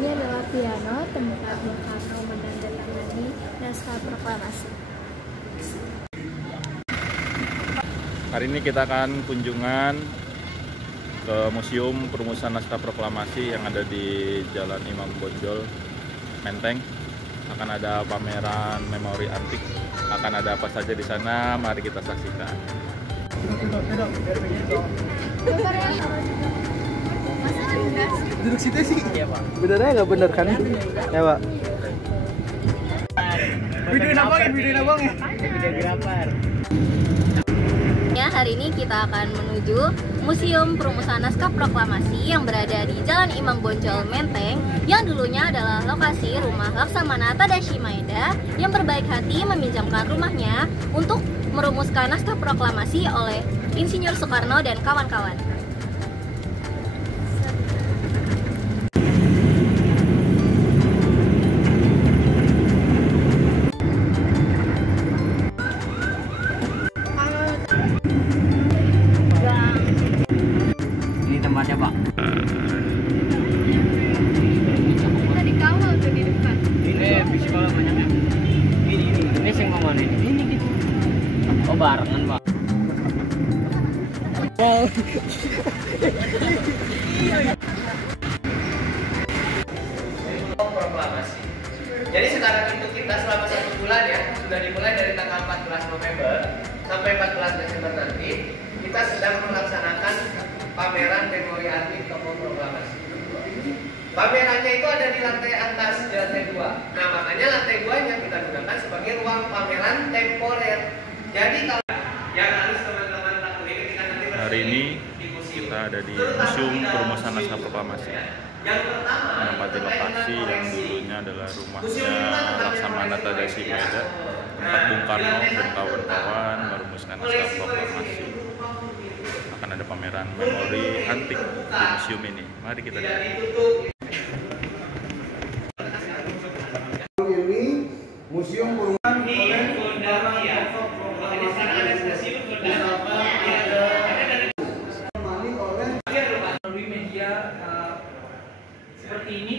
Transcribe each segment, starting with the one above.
Ini adalah piano tempat Bung Karno menandatangani naskah proklamasi. Hari ini kita akan kunjungan ke Museum Perumusan Naskah Proklamasi yang ada di Jalan Imam Bonjol, Menteng. Akan ada pameran memori antik. Akan ada apa saja di sana? Mari kita saksikan. Duduk situ sih. Iya, Pak. Benernya nggak bener kan? Ya, Pak. Videoin abang ya. Videografer. Hari ini kita akan menuju Museum Perumusan Naskah Proklamasi yang berada di Jalan Imam Bonjol, Menteng, yang dulunya adalah lokasi rumah Laksamana Tadashi Maeda yang berbaik hati meminjamkan rumahnya untuk merumuskan naskah proklamasi oleh Insinyur Soekarno dan kawan-kawan. Tempatnya, Pak. Kita dikawal tuh di depan. Ini visual banyaknya. Ini sing ngomong ini. Ini gitu. Oh, barengan, Pak. Proklamasi. Jadi sekarang itu kita selama 1 bulan ya, sudah dimulai dari tanggal 14 November sampai 14 Desember nanti, kita sedang melaksanakan pameran memori antik tokoh proklamasi. Pamerannya itu ada di lantai atas, di lantai 2. Nah, makanya lantai 2-nya kita gunakan sebagai ruang pameran temporer. Jadi kalau yang harus teman-teman ketahui ketika nanti Hari ini kita ada di Museum Perumusan Naskah Proklamasi. yang pertama Menempati lokasi yang dulunya adalah rumahnya Laksamana Tadashi Maeda, tempat Bung Karno dan kawan-kawan merumuskan naskah proklamasi. Akan ada pameran memori antik di museum ini. Mari kita lihat. Ini museum perumahan oleh melalui media seperti ini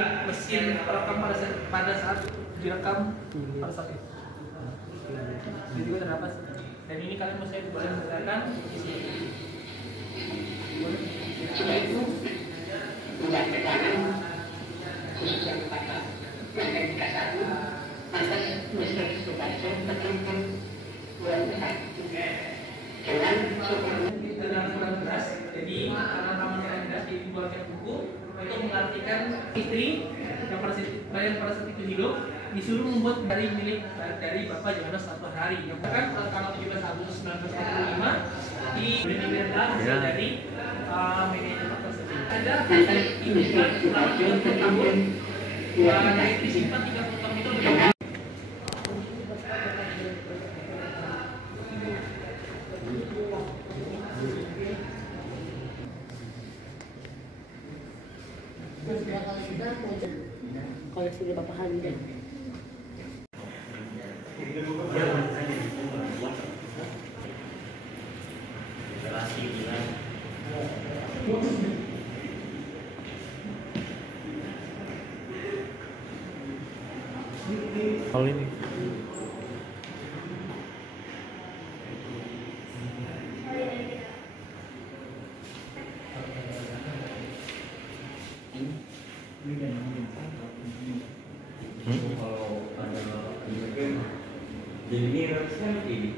mesin perekam pada saat direkam pada saat itu. Jadi juga terdapat, dan ini kalian boleh menggunakan yaitu dengan kurang keras. Jadi karena namanya keras dibuatkan buku untuk mengartikan istri yang pada saat itu hidup disuruh membuat dari milik dari Bapak Johannes Sabtu Hari yang bukan tanggal 17 Agustus 1945 di Universitas dari manajemen tersebut. Ada izinkan selama 30 tahun dan disimpan 30 tahun itu lebih. Koleksi dari Bapak Hamida. Hal ini. jadi ini harusnya ini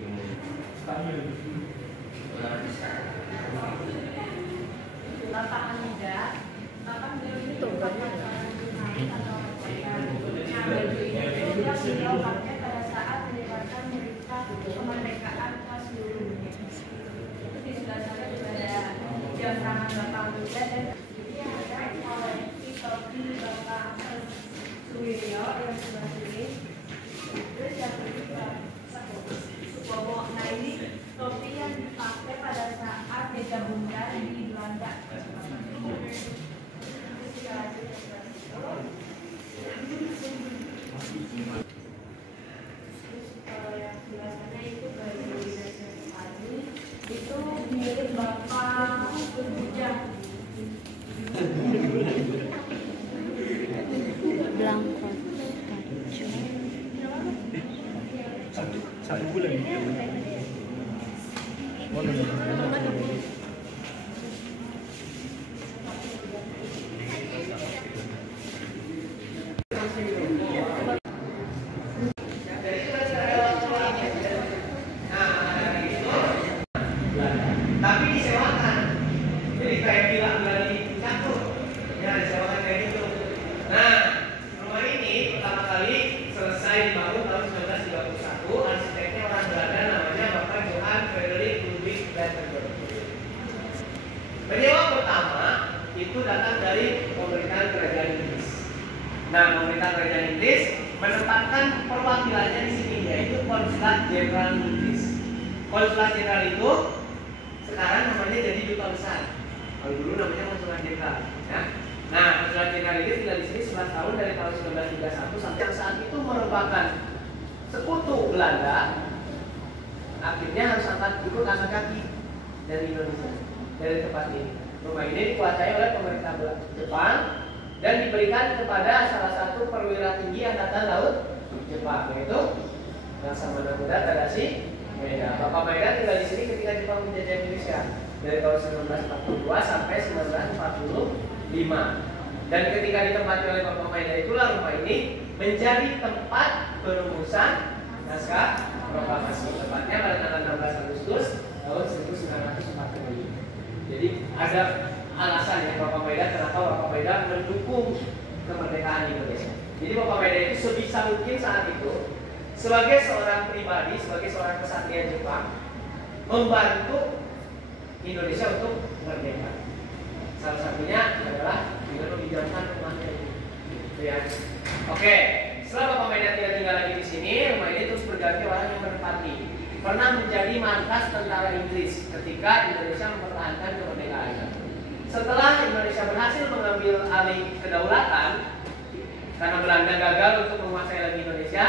Bapak Hamida, Bapak beliau ini beliau pakai pada saat menyebarkan berita kemerdekaan ke seluruh dunia. Itu di sebelah sana juga ada jam tangan Bapak Hamida, dan ini ada koleksi topi Bapak Suwiryo yang sebelah sini. Terus yang kedua Supomo. Nah, ini topi yang dipakai pada saat digabungkan di Belanda. Kalau yang sebelah sana itu baju itu milik Bapak Bujang. Nah, pemerintah kerajaan Inggris menempatkan perwakilannya di sini, yaitu Konsulat Jenderal Inggris. Konsulat Jenderal itu sekarang namanya jadi duta besar. Kalau dulu namanya Konsulat Jenderal. Ya. Nah, Konsulat Jenderal ini tinggal di sini 11 tahun dari tahun 1931 sampai yang saat itu merupakan sekutu Belanda. Akhirnya harus ikut angkat kaki dari Indonesia, dari tempat ini. Rumah ini dikuasai oleh pemerintah Jepang dan diberikan kepada salah satu perwira tinggi Angkatan Laut Jepang, yaitu Laksamana Muda Tadashi Maeda. Bapak Maeda tinggal di sini ketika Jepang menjajah Indonesia dari tahun 1942 sampai 1945. Dan ketika ditempati oleh Bapak Maeda itulah rumah ini menjadi tempat perumusan naskah proklamasi. Tepatnya pada tanggal 16 Agustus tahun 1945. Jadi ada alasan ya Bapak Maeda kenapa Bapak Maeda mendukung kemerdekaan Indonesia. Jadi Bapak Maeda itu sebisa mungkin saat itu sebagai seorang pribadi, sebagai seorang kesatria Jepang, membantu Indonesia untuk merdeka. Salah satunya adalah dengan meminjamkan rumahnya. Ya. Oke, setelah Bapak Maeda tidak tinggal lagi di sini, rumah ini terus berganti orang yang menempati. Pernah menjadi markas tentara Inggris ketika Indonesia mempertahankan kemerdekaannya. Setelah Indonesia berhasil mengambil alih kedaulatan karena Belanda gagal untuk menguasai lagi Indonesia,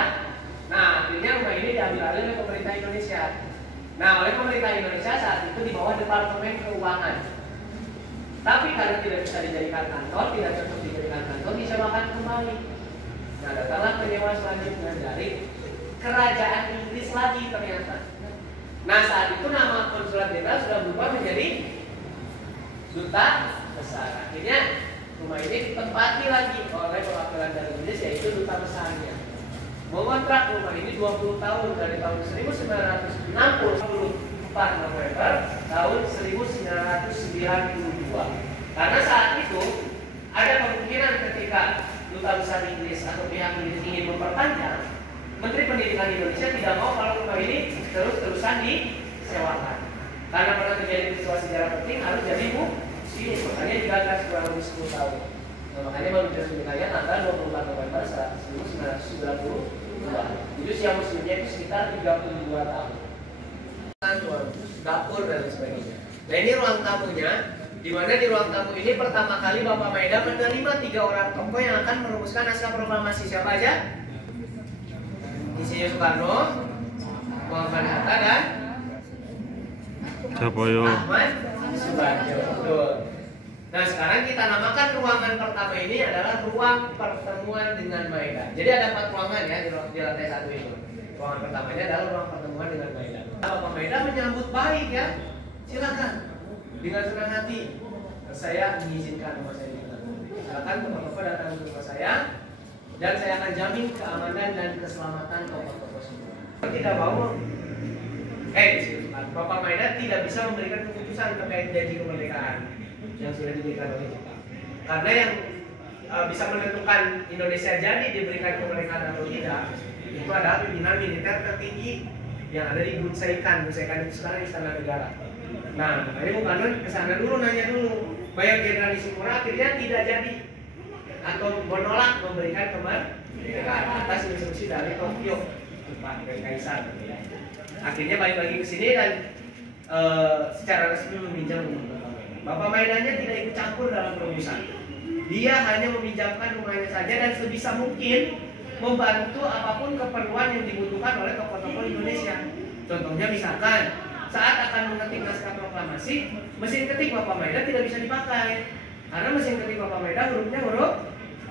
nah akhirnya rumah ini diambil alih oleh pemerintah Indonesia. Nah, oleh pemerintah Indonesia saat itu di bawah Departemen Keuangan. Tapi karena tidak bisa dijadikan kantor, tidak cocok dijadikan kantor, disewakan kembali. Nah, datanglah penyewa selanjutnya dari Kerajaan Inggris lagi ternyata. Nah, saat itu nama Konsulat Jenderal sudah berubah menjadi Duta Besar. Akhirnya rumah ini ditempati lagi oleh perwakilan dari Inggris, yaitu Duta Besarnya. Mengontrak rumah ini 20 tahun dari tahun 1964 November tahun 1992. Karena saat itu ada kemungkinan ketika Duta Besar Inggris atau pihak Inggris ingin memperpanjang, Menteri Pendidikan Indonesia tidak mau kalau rumah ini terus-terusan disewakan. Karena pernah terjadi peristiwa sejarah penting harus jadi museum, makanya digagas kurang lebih 10 tahun. Nah, makanya baru diresmikannya tanggal 24 November 1992. Jadi usia museumnya itu sekitar 32 tahun. Dapur dan sebagainya. Nah, ini ruang tamunya, di mana di ruang tamu ini pertama kali Bapak Maeda menerima 3 orang tokoh yang akan merumuskan naskah proklamasi. Siapa aja? Insinyur Soekarno, Muhammad Hatta dan Ahmad Subarjo. Betul. Nah, sekarang kita namakan ruangan pertama ini adalah ruang pertemuan dengan Maeda. Jadi ada 4 ruangan ya di lantai 1 itu. Ruangan pertamanya adalah ruang pertemuan dengan Maeda. Bapak Maeda menyambut baik ya. Silakan dengan senang hati. Saya mengizinkan rumah saya di sana. Silakan Bapak datang ke rumah saya dan saya akan jamin keamanan dan keselamatan tokoh-tokoh semua. Tidak mau Bapak Maeda tidak bisa memberikan keputusan terkait janji kemerdekaan yang sudah diberikan oleh Jepang. Karena yang bisa menentukan Indonesia jadi diberikan kemerdekaan atau tidak itu adalah pimpinan militer tertinggi yang ada di Bunseikan. Bunseikan itu sekarang Istana Negara. Nah, makanya Bung Karno kesana dulu nanya dulu. Bayang Jenderal Nishimura akhirnya tidak jadi atau menolak memberikan kemerdekaan atas instruksi dari Tokyo, Jepang, dari Kaisar. Akhirnya balik lagi ke sini dan secara resmi meminjam rumah Bapak Maedanya tidak ikut campur dalam perumusan. Dia hanya meminjamkan rumahnya saja dan sebisa mungkin membantu apapun keperluan yang dibutuhkan oleh tokoh-tokoh Indonesia. Contohnya misalkan saat akan mengetik naskah proklamasi, mesin ketik Bapak Maeda tidak bisa dipakai karena mesin ketik Bapak Maeda hurufnya huruf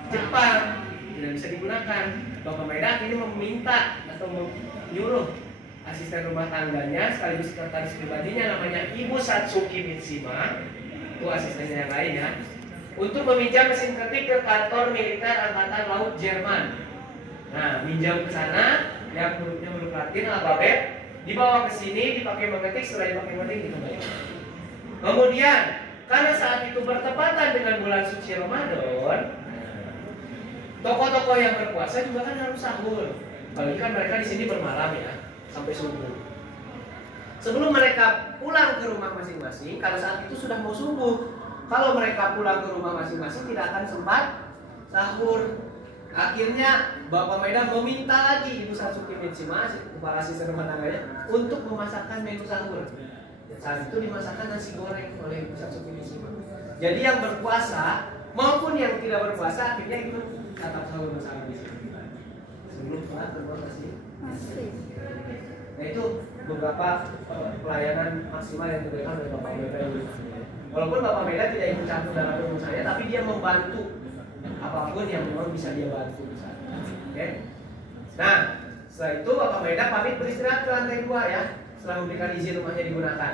Jepang, tidak bisa digunakan. Bapak Maeda akhirnya meminta atau menyuruh asisten rumah tangganya sekaligus sekretaris pribadinya namanya Ibu Satsuki Mitsima, itu asistennya yang lain ya, untuk meminjam mesin ketik ke kantor militer Angkatan Laut Jerman. Nah, minjam ke sana, yang hurufnya huruf Latin alfabet, dibawa ke sini, dipakai mengetik, setelah dipakai mengetik dikembalikan. Kemudian, karena saat itu bertepatan dengan bulan suci Ramadan, tokoh-tokoh yang berpuasa juga kan harus sahur. Apalagi kan mereka di sini bermalam ya, sampai subuh. Sebelum mereka pulang ke rumah masing-masing, karena saat itu sudah mau subuh, kalau mereka pulang ke rumah masing-masing tidak akan sempat sahur. Akhirnya Bapak Meda meminta lagi Ibu Satsuki Mitsima, kepala asisten rumah tangganya, untuk memasakkan menu sahur. Saat itu dimasakkan nasi goreng oleh Ibu Satsuki Mitsima. Jadi yang berpuasa maupun yang tidak berpuasa akhirnya ikut tatap sahur bersama di sini. Sebelum sholat berpuasa sih. Nah itu beberapa pelayanan maksimal yang diberikan oleh Bapak Meda. Walaupun Bapak Meda tidak ikut campur dalam urusannya, tapi dia membantu apapun yang memang bisa dia bantu. Oke. Nah, setelah itu Bapak Meda pamit beristirahat ke lantai 2 ya, setelah memberikan izin rumahnya digunakan.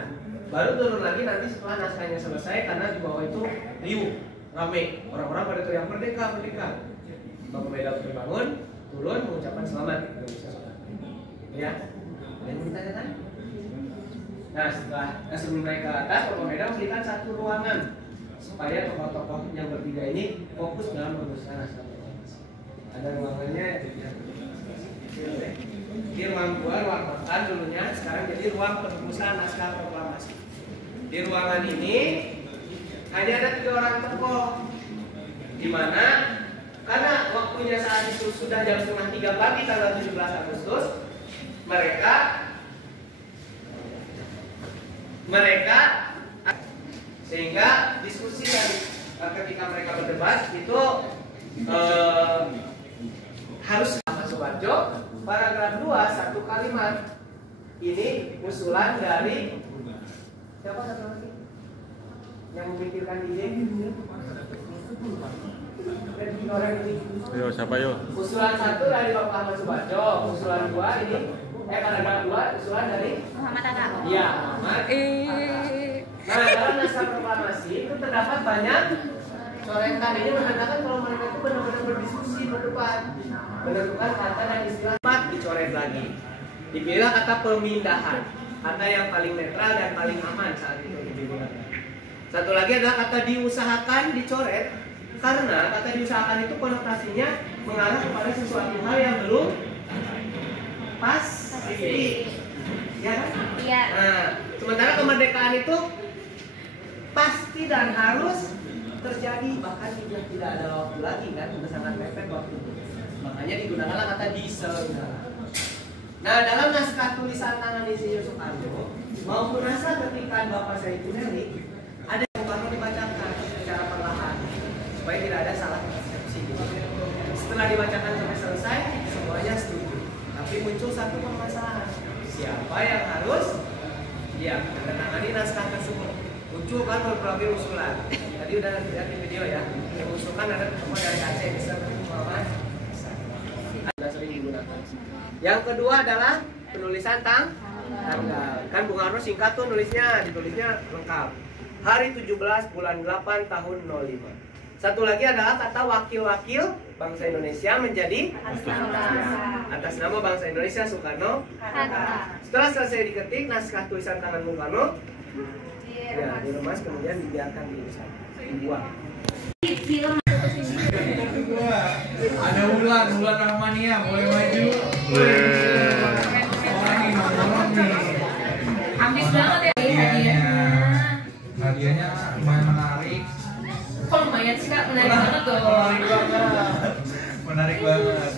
Baru turun lagi nanti setelah naskahnya selesai, karena di bawah itu riuh, rame, orang-orang pada teriak merdeka, merdeka. Bapak Meda berbangun, turun mengucapkan selamat Indonesia. Ya. Ada yang ditanyakan? Nah, sebelum naik ke atas, Bapak Meda memberikan satu ruangan supaya tokoh-tokoh yang bertiga ini fokus dalam menuliskan naskah proklamasi. Ada ruangannya di ruang 2, ruang makan dulunya, sekarang jadi ruang perumusan naskah proklamasi. Di ruangan ini hanya ada 3 orang tokoh, di mana karena waktunya saat itu sudah jam 2:30 pagi tanggal 17 Agustus, mereka sehingga diskusi yang ketika mereka berdebat itu harus sama Soeharto. Paragraf 2 satu kalimat ini usulan dari siapa satu lagi yang memikirkan ide orang ini. Yo, siapa yo? Usulan 1 dari Bapak Ahmad Soeharto, usulan 2 ini paragraf 2 usulan dari Muhammad Atta. Iya, Muhammad. Nah, dalam naskah proklamasi itu terdapat banyak coretan. Ini menandakan kalau mereka itu benar-benar berdiskusi, berdebat, menentukan kata dan istilah. Dicoret lagi. Dipilih kata pemindahan, kata yang paling netral dan paling aman saat itu digunakan. Satu lagi adalah kata diusahakan, dicoret karena kata diusahakan itu konotasinya mengarah kepada sesuatu hal yang belum pasti. Ya kan? Iya. Nah, sementara kemerdekaan itu pasti dan harus terjadi, bahkan tidak ada waktu lagi kan, sudah sangat mepet waktu itu. Makanya digunakanlah kata disegera. Nah, dalam naskah tulisan tangan Insinyur Soekarno maupun naskah ketikan Bapak Saifunelik ada yang Soekarno dibacakan secara perlahan supaya tidak ada salah persepsi. Setelah dibacakan sampai selesai, semuanya setuju. Tapi muncul satu permasalahan. Siapa yang harus menandatangani naskah tersebut? Muncul kan berbagai usulan. Tadi udah lihat di video ya. Yang usulkan ada tokoh dari Aceh, bisa Muhammad. Sudah sering digunakan. Yang kedua adalah penulisan tanggal. Kan Bung Karno singkat tuh ditulisnya lengkap. Hari 17 bulan 8 tahun 05. Satu lagi adalah kata wakil-wakil bangsa Indonesia menjadi atas nama bangsa Indonesia Soekarno-Hatta. Setelah selesai diketik naskah tulisan tangan Bung Karno, ya diremas kemudian dibiarkan dibuang. Ada Ulan Rahmania, boleh maju. Orang nih. Ambis banget ya hadiahnya. Hadiahnya lumayan menarik. Kok lumayan sih Kak? Menarik banget dong. Menarik banget.